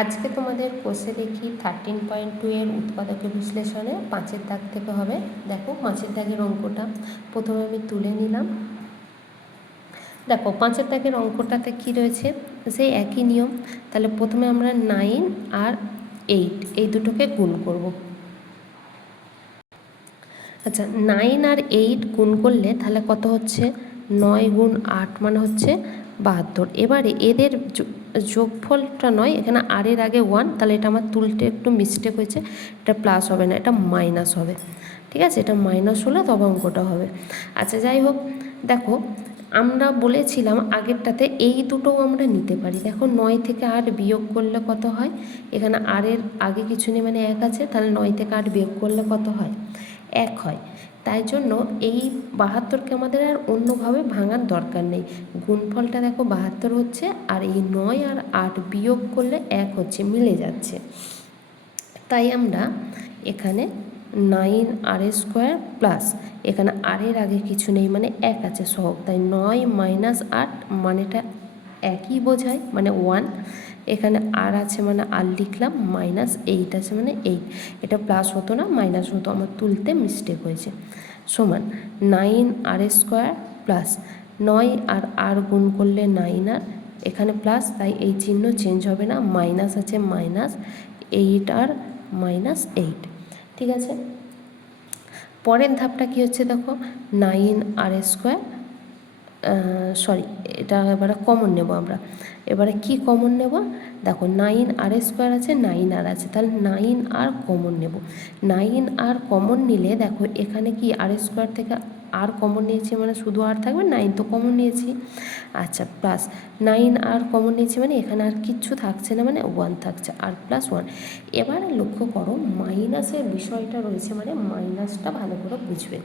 আজকে তোমাদের কোর্সে দেখি 13.2 এর উৎপাদকের বিশ্লেষণে 5-এর দাগ থেকে হবে। দেখো 5-এর দাগের অঙ্কটা প্রথমে আমি তুলে নিলাম। দেখো 5-এর দাগের অঙ্কটাতে কি রয়েছে, সেই একই নিয়ম। তাহলে প্রথমে আমরা 9 আর 8 এই দুটোকে গুণ করব। আচ্ছা, 9 আর 8 গুণ করলে তাহলে কত হচ্ছে, 9 গুণ 8 মানে হচ্ছে 72। এবারে এদের যোগফলটা নয়, এখানে আর এর আগে 1, তাহলে এটা আমার তুলতে একটু মিস্টেক হয়েছে, এটা প্লাস হবে না, এটা মাইনাস হবে। ঠিক আছে, এটা মাইনাস হলে তবে অঙ্কটা হবে। আচ্ছা যাই হোক, দেখো আমরা বলেছিলাম আগেরটাতে এই দুটোও আমরা নিতে পারি। দেখো 9 থেকে 8 বিয়োগ করলে কত হয়, এখানে আর এর আগে কিছু নেই মানে 1 আছে, তাহলে 9 থেকে 8 বিয়োগ করলে কত হয়, 1 হয়। তাই জন্য এই 72কে আমাদের আর অন্যভাবে ভাঙার দরকার নেই। গুণফলটা দেখো 72 হচ্ছে, আর এই 9 আর 8 বিয়োগ করলে 1 হচ্ছে, মিলে যাচ্ছে। তাই আমরা এখানে 9 আর স্কোয়ার প্লাস, এখানে আর এর আগে কিছু নেই মানে 1 আছে সহগ, তাই 9 মাইনাস 8 মানেটা একই বোঝায়, মানে 1। এখানে আর আছে মানে আর লিখলাম, মাইনাস 8 আছে মানে 8। এটা প্লাস হতো না মাইনাস হতো, আমার তুলতে মিস্টেক হয়েছে। সমান 9 আর স্কোয়ার প্লাস 9 আর গুণ করলে 9 আর, এখানে প্লাস তাই এই চিহ্ন চেঞ্জ হবে না, মাইনাস আছে মাইনাস 8 আর মাইনাস 8। ঠিক আছে, পরের ধাপটা কি হচ্ছে দেখো, 9 আর স্কোয়ার, সরি এটা এবারে কমন নেব আমরা। এবারে কি কমন নেব, দেখো 9 আর স্কোয়ার আছে, 9 আর আছে, তাহলে 9 আর কমন নেব। 9 আর কমন নিলে দেখো এখানে কি আর স্কোয়ার থেকে আর কমন নিয়েছি মানে শুধু আর থাকবে, 9 তো কমন নিয়েছি। আচ্ছা, প্লাস 9 আর কমন নিয়েছি মানে এখানে আর কিচ্ছু থাকছে না মানে 1 থাকছে, আর প্লাস 1। এবারে লক্ষ্য করো মাইনাসের বিষয়টা রয়েছে, মানে মাইনাসটা ভালো করে বুঝবে।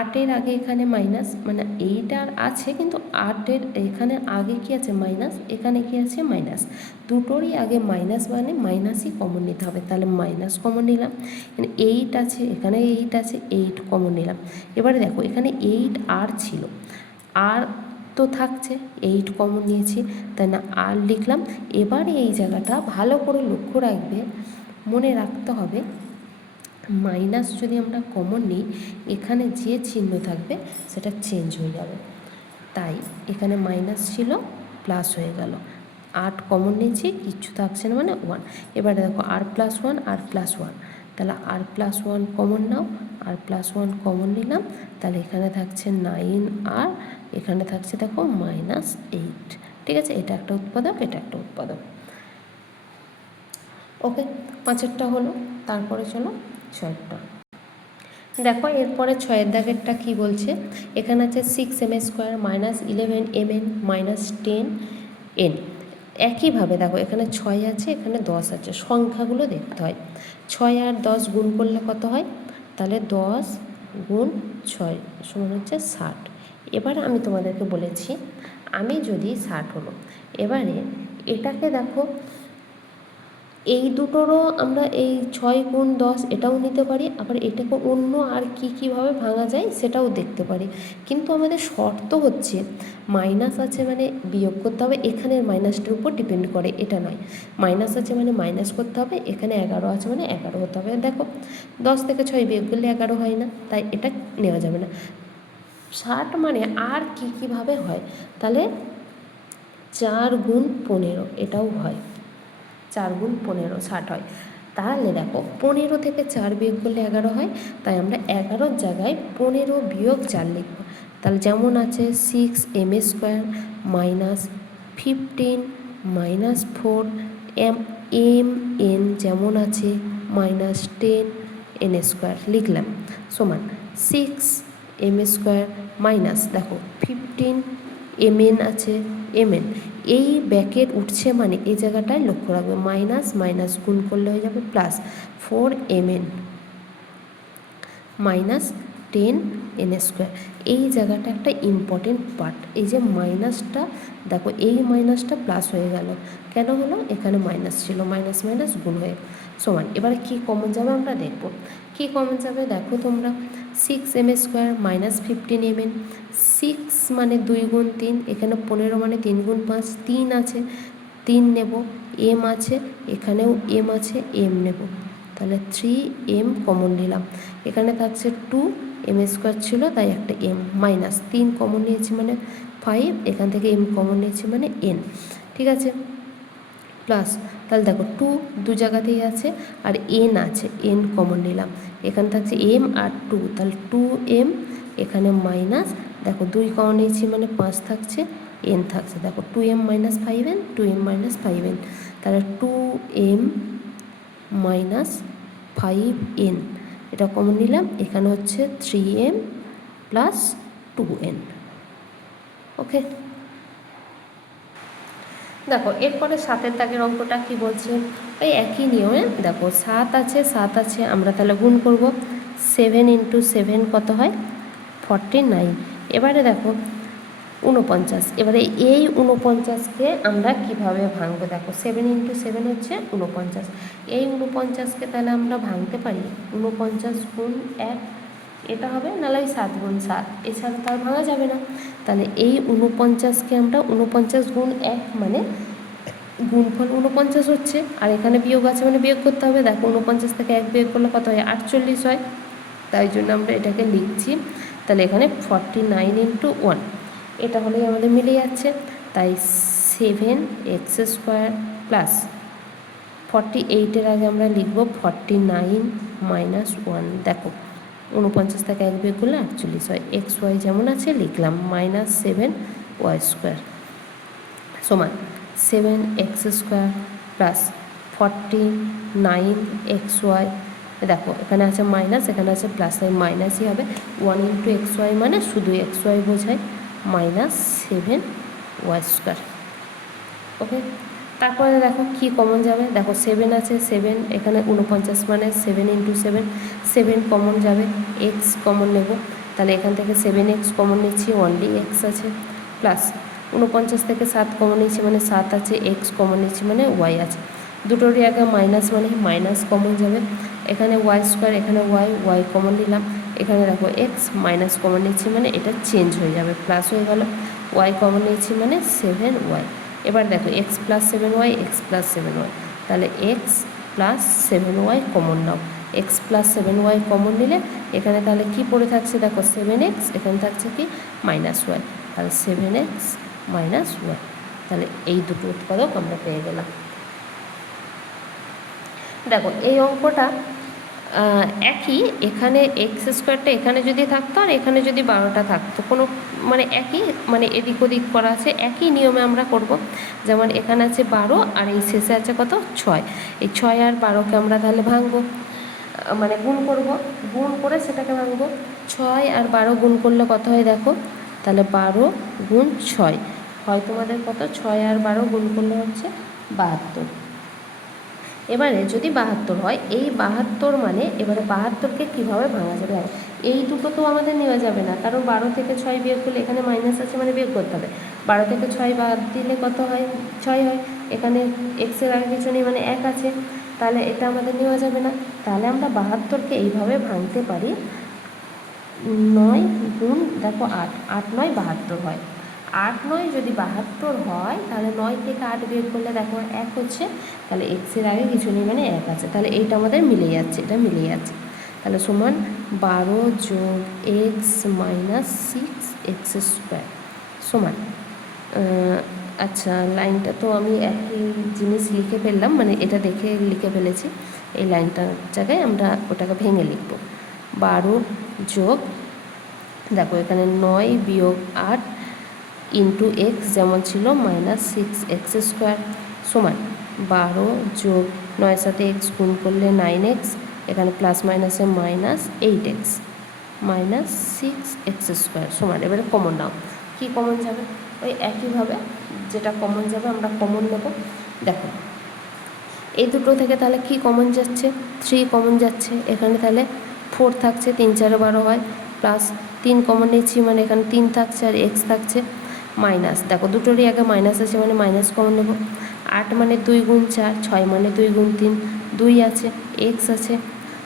8-এর আগে এখানে মাইনাস, মানে 8 আর আছে কিন্তু 8-এর এখানে আগে কি আছে মাইনাস, এখানে কি আছে মাইনাস, দুটোরই আগে মাইনাস মানে মাইনাসই কমন নিতে হবে। তাহলে মাইনাস কমন নিলাম, এখানে 8 আছে, এখানে 8 আছে, 8 কমন নিলাম। এবারে দেখো এখানে 8 আর ছিল, আর তো থাকছে, 8 কমন নিয়েছি, তাই না আর লিখলাম। এবারে এই জায়গাটা ভালো করে লক্ষ্য রাখবে, মনে রাখতে হবে মাইনাস যদি আমরা কমন নিই, এখানে যে চিহ্ন থাকবে সেটা চেঞ্জ হয়ে যাবে। তাই এখানে মাইনাস ছিল প্লাস হয়ে গেল, 8 কমন নিয়েছি, কিচ্ছু থাকছে না মানে 1। এবারে দেখো আর প্লাস 1 আর প্লাস 1, তাহলে আর প্লাস 1 কমন নাও, আর প্লাস 1 কমন নিলাম, তাহলে এখানে থাকছে 9 আর এখানে থাকছে দেখো মাইনাস 8। ঠিক আছে, এটা একটা উৎপাদক, এটা একটা উৎপাদক। ওকে, 5-এরটা হলো, তারপরে চলো 6-এরটা। দেখো এরপরে 6-এর দাগেরটা কী বলছে, এখানে আছে 6m square minus 11mn minus 10n। একইভাবে দেখো এখানে 6 আছে, এখানে 10 আছে, সংখ্যাগুলো দেখতে হয়। 6 আর 10 গুণ করলে কত হয়, তাহলে 10 গুণ 6 সমান হচ্ছে 60। এবার আমি তোমাদেরকে বলেছি আমি যদি 60 হলো, এবারে এটাকে দেখো এই দুটোরও আমরা এই 6 গুণ 10 এটাও নিতে পারি, আবার এটাকে অন্য আর কীভাবে ভাঙা যায় সেটাও দেখতে পারি। কিন্তু আমাদের শর্ত হচ্ছে মাইনাস আছে মানে বিয়োগ করতে হবে, এখানের মাইনাসটার উপর ডিপেন্ড করে, এটা নয়। মাইনাস আছে মানে মাইনাস করতে হবে, এখানে 11 আছে মানে 11 হতে হবে। দেখো 10 থেকে 6 বিয়োগ করলে 11 হয় না, তাই এটা নেওয়া যাবে না। 60 মানে আর কীভাবে হয়, তাহলে 4 গুণ 15 এটাও হয়, 4 গুণ 15 60 হয়। তাহলে দেখো 15 থেকে 4 বিয়োগ করলে 11 হয়, তাই আমরা 11-র জায়গায় 15 বিয়োগ 4 লিখব। তাহলে যেমন আছে 6m square minus 15 minus 4mn যেমন আছে মাইনাস 10n স্কোয়ার লিখলাম, সমান 6m স্কোয়ার মাইনাস দেখো 15mn আছে mn, এই ব্যাকেট উঠছে মানে এই জায়গাটায় লক্ষ্য রাখবে, মাইনাস মাইনাস গুণ করলে হয়ে যাবে plus 4mn minus 10n square. এই জায়গাটা একটা ইম্পর্টেন্ট পার্ট, এই যে মাইনাসটা দেখো এই মাইনাসটা প্লাস হয়ে গেল, কেন হলো, এখানে মাইনাস ছিল, মাইনাস মাইনাস গুণ হয়ে সমান। এবারে কী কমন যাবে আমরা দেখব, কী কমন যাবে দেখো তোমরা, 6m স্কোয়ার মাইনাস 15mn, 6 মানে 2 গুণ 3, এখানে 15 মানে 3 গুণ 5, 3 আছে, 3 নেব, এম আছে, এখানেও এম আছে, এম নেব, তাহলে 3m কমন নিলাম। এখানে থাকছে 2, এম স্কোয়ার ছিল তাই একটা এম, মাইনাস 3 কমন নিয়েছি মানে 5, এখান থেকে এম কমন নিয়েছি মানে n, ঠিক আছে, প্লাস তাহলে দেখো 2 দু জায়গাতেই আছে আর n আছে, n কমন নিলাম, এখানে থাকছে m আর 2, তাহলে 2m, এখানে মাইনাস, দেখো 2 কমন নিয়েছি মানে 5 থাকছে, n থাকছে, দেখো 2m minus 5n, 2m minus 5n, তাহলে 2m মাইনাস 5n, এটা কমন নিলাম, এখানে হচ্ছে 3m প্লাস 2n। ওকে, দেখো এরপরে 7 দাগের অঙ্কটা কি বলছে, ওই একই নিয়মে দেখো 7 আছে, 7 আছে, আমরা তাহলে গুণ করব, 7 × 7 কত হয় 49। এবারে দেখো 49, এবারে এই 49কে আমরা কিভাবে ভাঙবো, দেখো 7 × 7 হচ্ছে 49, এই 49কে তাহলে আমরা ভাঙতে পারি 49 গুণ 1, এটা হবে, নাহলে ওই 7 গুণ 7, এছাড়া তার ভাঙা যাবে না। তাহলে এই 49কে আমরা 49 গুণ 1 মানে গুণফল 49 হচ্ছে, আর এখানে বিয়োগ আছে মানে বিয়োগ করতে হবে, দেখো 49 থেকে 1 বিয়োগ করলে কত হয় 48 হয়, তাই জন্য আমরা এটাকে লিখছি, তাহলে এখানে 49 × 1, এটা হলেই আমাদের মিলে যাচ্ছে, তাই 7x² প্লাস 48-এর আগে আমরা লিখব 49 মাইনাস 1, দেখো 49 থেকে 1 বিয়োগ করলে 48 হয়, xy যেমন আছে লিখলাম, মাইনাস 7y² সমান 7x² প্লাস 49xy, দেখো এখানে আছে মাইনাস, এখানে আছে প্লাস, তাই মাইনাসই হবে, 1 × xy মানে শুধু xy বোঝায়, মাইনাস 7y²। ওকে, তারপরে দেখো কি কমন যাবে, দেখো 7 আছে, 7 এখানে 49 মানে 7 × 7, 7 কমন যাবে, x কমন নেব, তাহলে এখান থেকে 7x কমন নিচ্ছি, অনলি x আছে, প্লাস 49 থেকে 7 কমন নিচ্ছি মানে 7 আছে, x কমন নিচ্ছি মানে y আছে, দুটোরই আগে মাইনাস মানে মাইনাস কমন যাবে, এখানে y², এখানে y কমন নিলাম, এখানে দেখো x, মাইনাস কমন নিচ্ছি মানে এটা চেঞ্জ হয়ে যাবে, প্লাস হয়ে গেল, y কমন নিচ্ছি মানে 7y। এবার দেখো x plus 7y, x plus 7y, তাহলে x প্লাস 7y কমন নাও, x প্লাস 7y কমন নিলে এখানে তাহলে কি পড়ে থাকছে, দেখো 7x, এখানে থাকছে কি মাইনাস y, তাহলে 7x মাইনাস y, তাহলে এই দুটো উৎপাদক আমরা পেয়ে গেলাম। দেখো এই অঙ্কটা একই, এখানে x² এখানে যদি থাকতো আর এখানে যদি 12টা থাকতো, কোনো মানে একই, মানে এদিক ওদিক করা আছে, একই নিয়মে আমরা করব, যেমন এখানে আছে 12 আর এই শেষে আছে কত 6, এই 6 আর 12কে আমরা তাহলে ভাঙবো, মানে গুণ করব, গুণ করে সেটাকে ভাঙবো, 6 আর 12 গুণ করলে কত হয় দেখো, তাহলে 12 গুণ 6 হয় তোমাদের কত, 6 আর 12 গুণ করলে হচ্ছে 72। এবারে যদি 72 হয়, এই 72 মানে এবারে 72কে কীভাবে ভাঙা যাবে, এই দুটো তো আমাদের নেওয়া যাবে না, কারণ 12 থেকে 6 বিয়োগ করলে এখানে মাইনাস আছে মানে বিয়োগ করতে হবে, 12 থেকে 6 বাদ দিলে কত হয় 6 হয়, এখানে এক্সের আগে কিছু নেই মানে 1 আছে, তাহলে এটা আমাদের নেওয়া যাবে না, তাহলে আমরা 72কে এইভাবে ভাঙতে পারি, 9 গুণ দেখো 8, 8 9 72 হয়, 8 9 যদি 72 হয়, তাহলে 9 থেকে 8 বিয়োগ করলে দেখো 1 হচ্ছে, তাহলে এক্সের আগে কিছু নেই মানে 1 আছে, তাহলে এইটা আমাদের মিলে যাচ্ছে, এটা মিলে যাচ্ছে, তাহলে সমান 12 যোগ x মাইনাস 6x² সমান, আচ্ছা লাইনটা তো আমি একই জিনিস লিখে ফেললাম, মানে এটা দেখে লিখে ফেলেছি, এই লাইনটার জায়গায় আমরা ওটাকে ভেঙে লিখব, 12 যোগ, দেখো এখানে 9 বিয়োগ 8 ইন্টু x যেমন ছিল মাইনাস 6x² সমান 12 যোগ 9 সাথে x গুণ করলে 9x, এখানে প্লাস মাইনাসে মাইনাস 8x মাইনাস 6x² সমান, এবারে কমন নাও, কী কমন যাবে, ওই একইভাবে যেটা কমন যাবে আমরা কমন নেব, দেখো এই দুটো থেকে তাহলে কি কমন যাচ্ছে, 3 কমন যাচ্ছে, এখানে তাহলে 4 থাকছে, 3 4 12 হয়, প্লাস 3 কমন নিচ্ছি মানে এখানে 3 থাকছে আর x থাকছে, মাইনাস, দেখো দুটোরই আগে মাইনাস আছে মানে মাইনাস কমন নেব, 8 মানে 2 গুণ 4, 6 মানে 2 গুণ 3, 2 আছে, x আছে,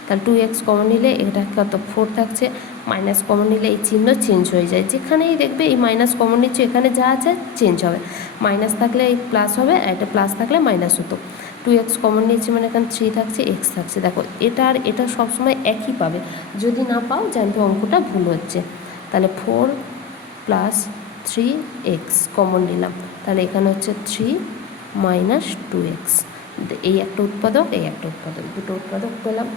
তাহলে 2x কমন নিলে এটা কত 4 থাকছে, মাইনাস কমন নিলে এই চিহ্ন চেঞ্জ হয়ে যায়, যেখানেই দেখবে এই মাইনাস কমন নিচ্ছে এখানে যা আছে চেঞ্জ হবে, মাইনাস থাকলে এই প্লাস হবে, আর এটা প্লাস থাকলে মাইনাস হতো। 2x কমন নিয়েছি মানে এখানে 3 থাকছে, x থাকছে। দেখো এটা আর এটা সবসময় একই পাবে, যদি না পাও জানবে অঙ্কটা ভুল হচ্ছে। তাহলে 4 প্লাস 3x কমন নিলাম, তাহলে এখানে হচ্ছে 3 মাইনাস 2x। এই একটা উৎপাদক, এই একটা উৎপাদক, দুটো উৎপাদক পেলাম।